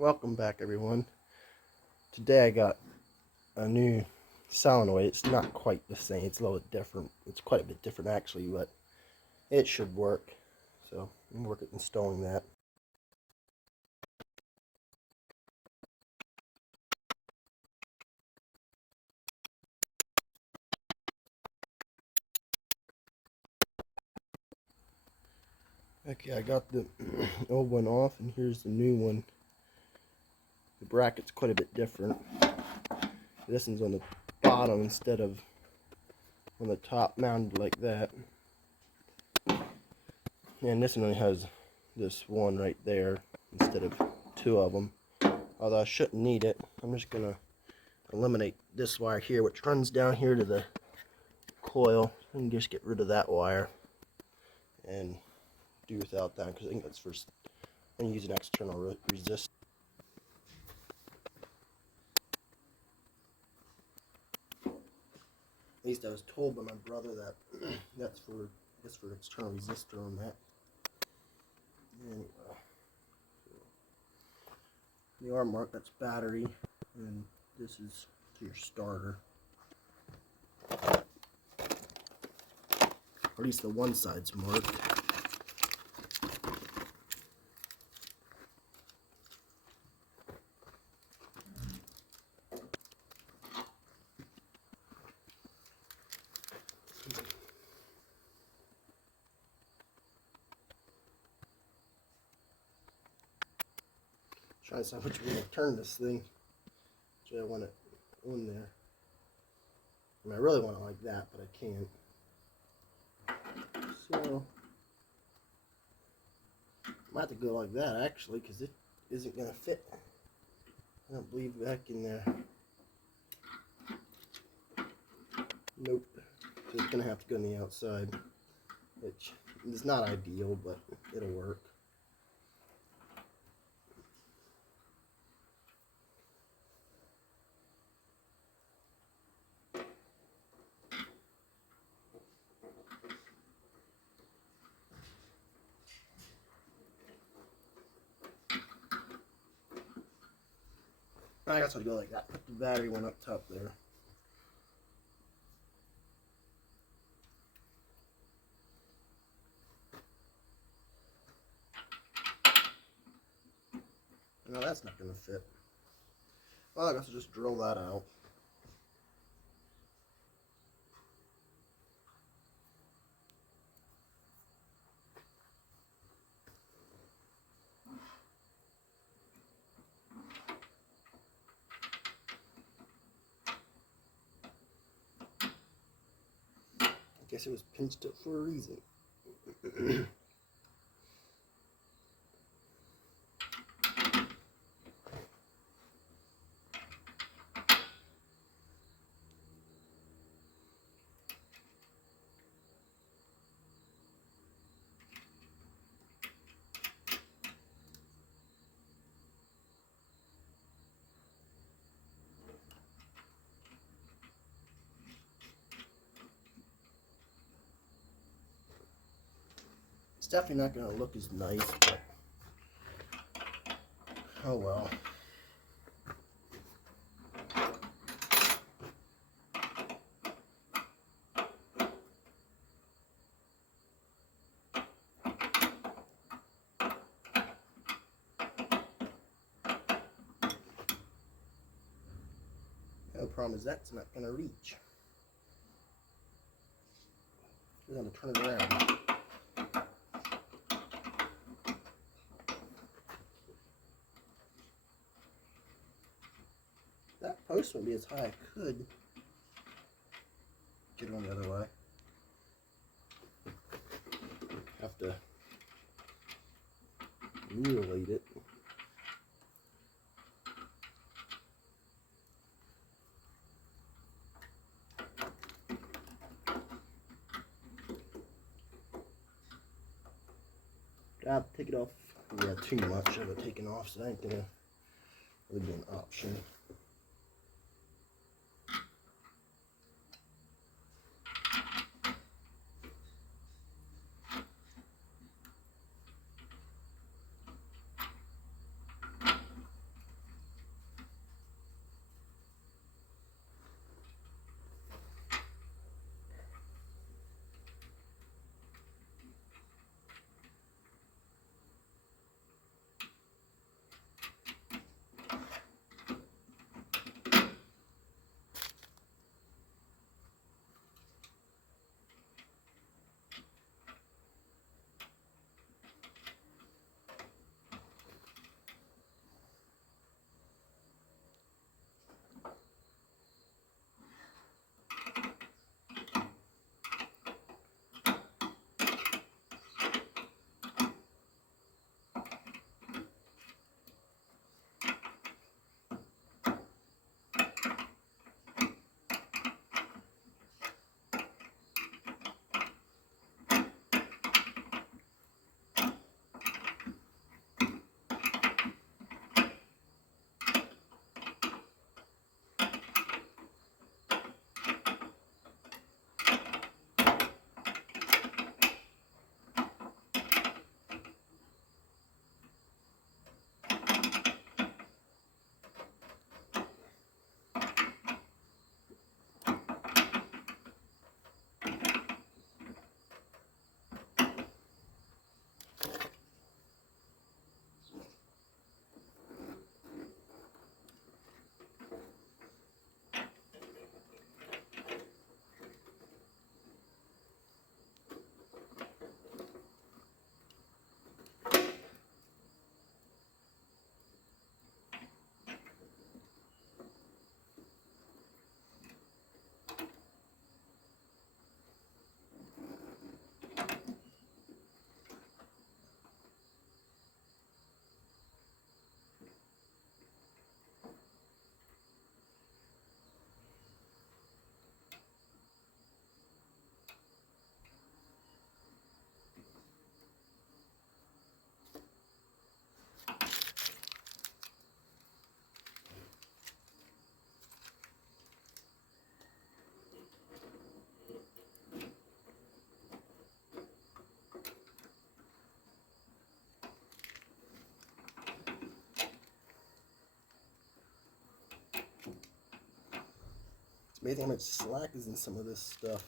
Welcome back, everyone. Today I got a new solenoid. It's not quite the same. It's a little bit different. It's quite a bit different actually, but it should work. So I'm gonna work at installing that. Okay, I got the old one off, and here's the new one. The bracket's quite a bit different. This one's on the bottom instead of on the top, mounted like that. And this one only has this one right there instead of two of them. Although I shouldn't need it. I'm just gonna eliminate this wire here, which runs down here to the coil, and just get rid of that wire and do without that, because I think that's for I'm gonna use an external resistor. At least I was told by my brother that that's for external resistor on that. Anyway, the arm mark, that's battery, and this is to your starter. Or at least the one side's marked. Trying to decide which way to turn this thing. Which I want it on there. I mean, I really want it like that, but I can't. So I might have to go like that actually, because it isn't going to fit. I don't believe back in there. Nope. So it's going to have to go on the outside, which is not ideal, but it'll work. I guess I'll go like that. Put the battery one up top there. No, that's not going to fit. Well, I guess I'll just drill that out. I guess it was pinched up for a reason. It's definitely not going to look as nice, but oh well. The problem is that's not going to reach. We're going to turn it around. That post would be as high as I could get it on the other way. Have to mutilate it. I'll take it off. Yeah, too much of it taken off, so that ain't gonna really be an option. Amazing how much slack is in some of this stuff.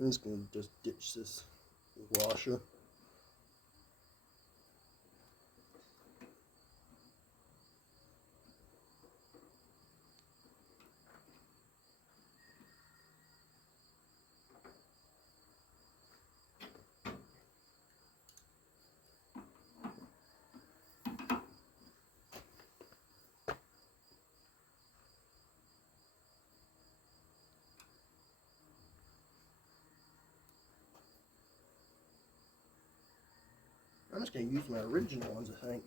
I'm just going to just ditch this washer. I'm just going to use my original ones, I think.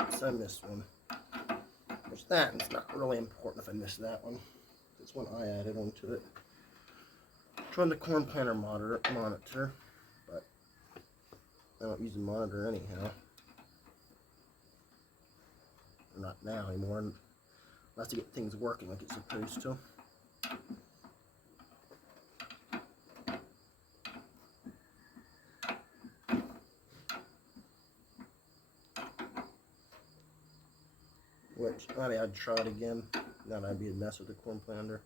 Oops, I missed one. Which that's not really important if I miss that one. It's one I added onto it. Run the corn planter monitor, but I don't use the monitor anyhow. Not now anymore, unless to get things working like it's supposed to. Which, maybe I'd try it again. Now that'd be a mess with the corn planter.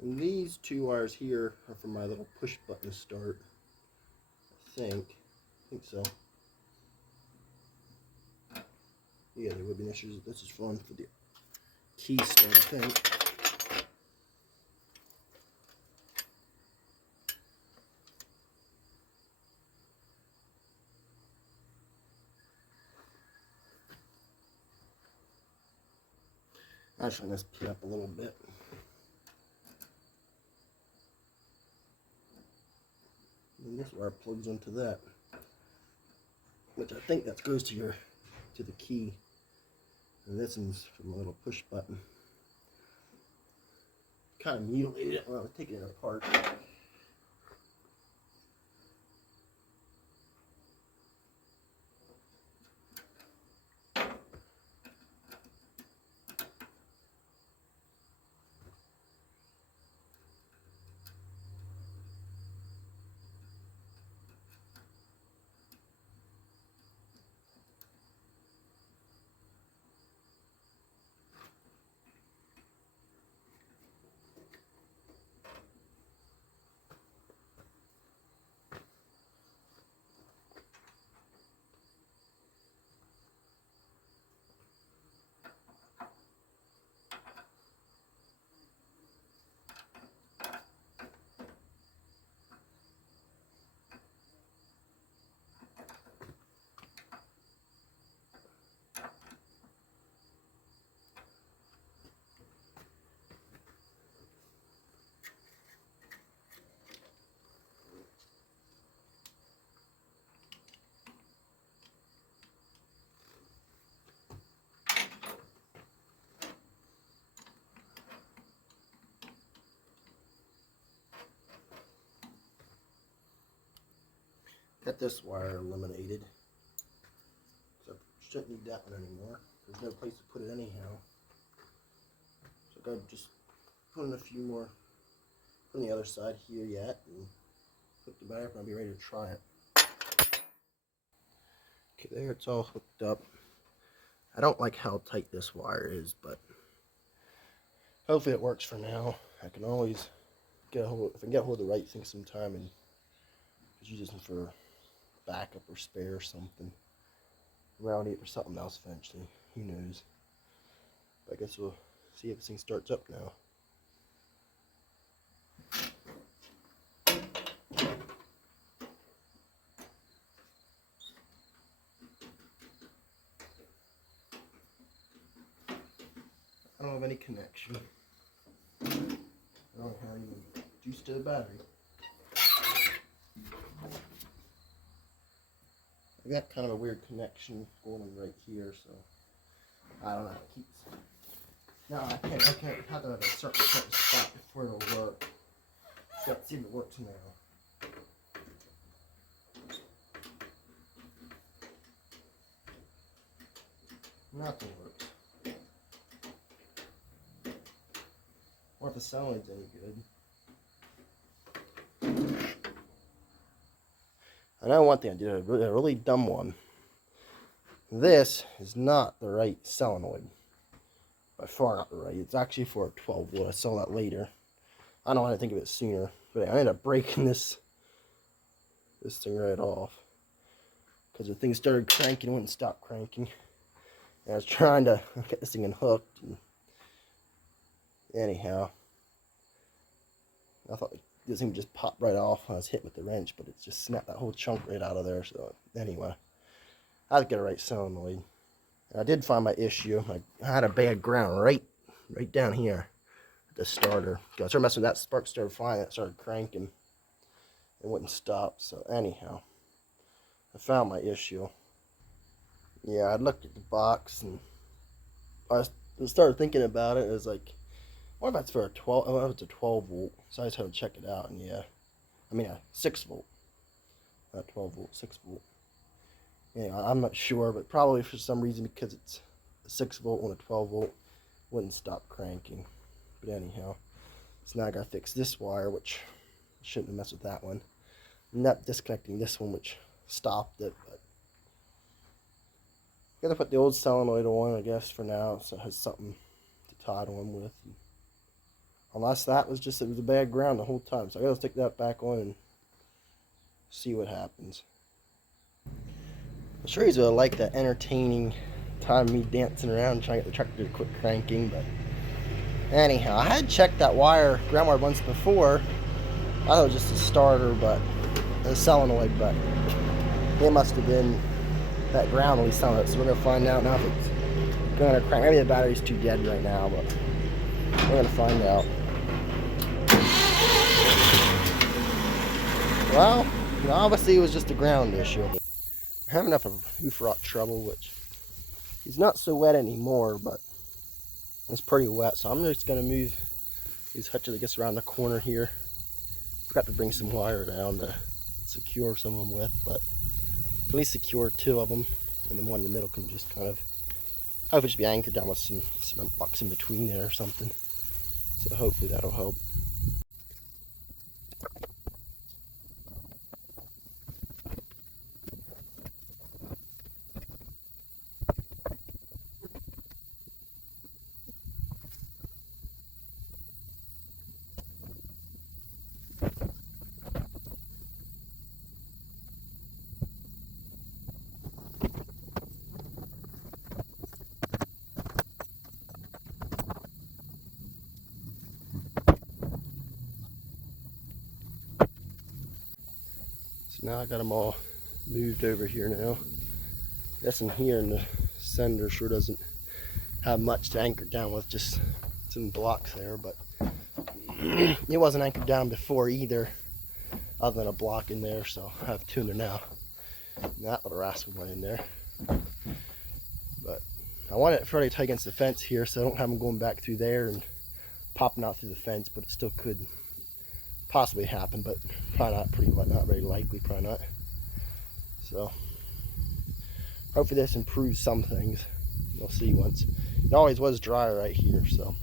And these two wires here are for my little push button start. I think so. Yeah, there would be issues. This is fun for the key start, I think. Actually, let's put up a little bit. And this wire plugs into that, which I think that goes to the key. And this one's from a little push button. Kind of mutilated it when I was taking it apart. Got this wire eliminated. So I shouldn't need that one anymore. There's no place to put it anyhow. So I gotta just put in a few more on the other side here yet and hook the battery up and I'll be ready to try it. Okay, there it's all hooked up. I don't like how tight this wire is, but hopefully it works for now. I can always get a hold, if I can get a hold of the right thing sometime and just use this for backup or spare or something. Maybe I'll need it for something else eventually. Who knows? I guess we'll see if this thing starts up now. I don't have any connection. I don't have any juice to the battery. I got kind of a weird connection going right here, so I don't know how it keeps. No, I can't have to have a certain spot before it'll work. Let's see if it works now. Nothing works. Or if the sound is any good. I know one thing I did, a really dumb one. This is not the right solenoid. By far not the right. It's actually for a 12 volt. I saw that later. I don't know how to think of it sooner. But I ended up breaking this thing right off. Because the thing started cranking, it wouldn't stop cranking. And I was trying to get this thing unhooked. And anyhow, I thought this thing just popped right off when I was hit with the wrench, but it just snapped that whole chunk right out of there. So anyway, I had to get a right solenoid. And I did find my issue. I had a bad ground right down here at the starter. I started messing with that, spark started flying, it started cranking. It wouldn't stop. So anyhow, I found my issue. Yeah, I looked at the box and I started thinking about it. It was like, what if that's for a 12? Oh, it's a 12 volt. So I just had to check it out, and yeah, I mean a 6 volt, not 12 volt, 6 volt. Yeah, I'm not sure, but probably for some reason because it's a 6 volt and a 12 volt wouldn't stop cranking. But anyhow, so now I gotta fix this wire, which I shouldn't have messed with that one. I'm not disconnecting this one, which stopped it, but gotta put the old solenoid on, I guess, for now, so it has something to tie it on with. Unless that was just, it was a bad ground the whole time. So I gotta stick that back on and see what happens. I'm sure he's gonna like that entertaining time of me dancing around trying to get the tractor to quit cranking, but anyhow, I had checked that ground wire once before. I thought it was just a starter, but a solenoid, but it must have been that ground when we saw it. So we're gonna find out now if it's gonna crank. Maybe the battery's too dead right now, but we're gonna find out. Well, obviously it was just a ground issue. I'm having enough of roof rot trouble, which is not so wet anymore, but it's pretty wet. So I'm just gonna move these hutches, I guess, around the corner here. Forgot to bring some wire down to secure some of them with, but at least secure 2 of them, and then one in the middle can just kind of, hopefully just be anchored down with some cement blocks in between there or something. So hopefully that'll help. Now I got them all moved over here now. This in here in the sender sure doesn't have much to anchor down with, just some blocks there, but it wasn't anchored down before either, other than a block in there, so I have 2 in there now. And that little rascal went in there. But I want it fairly tight against the fence here, so I don't have them going back through there and popping out through the fence, but it still could possibly happen, but probably not very likely, probably not. So hopefully this improves some things. We'll see once. It always was dry right here, so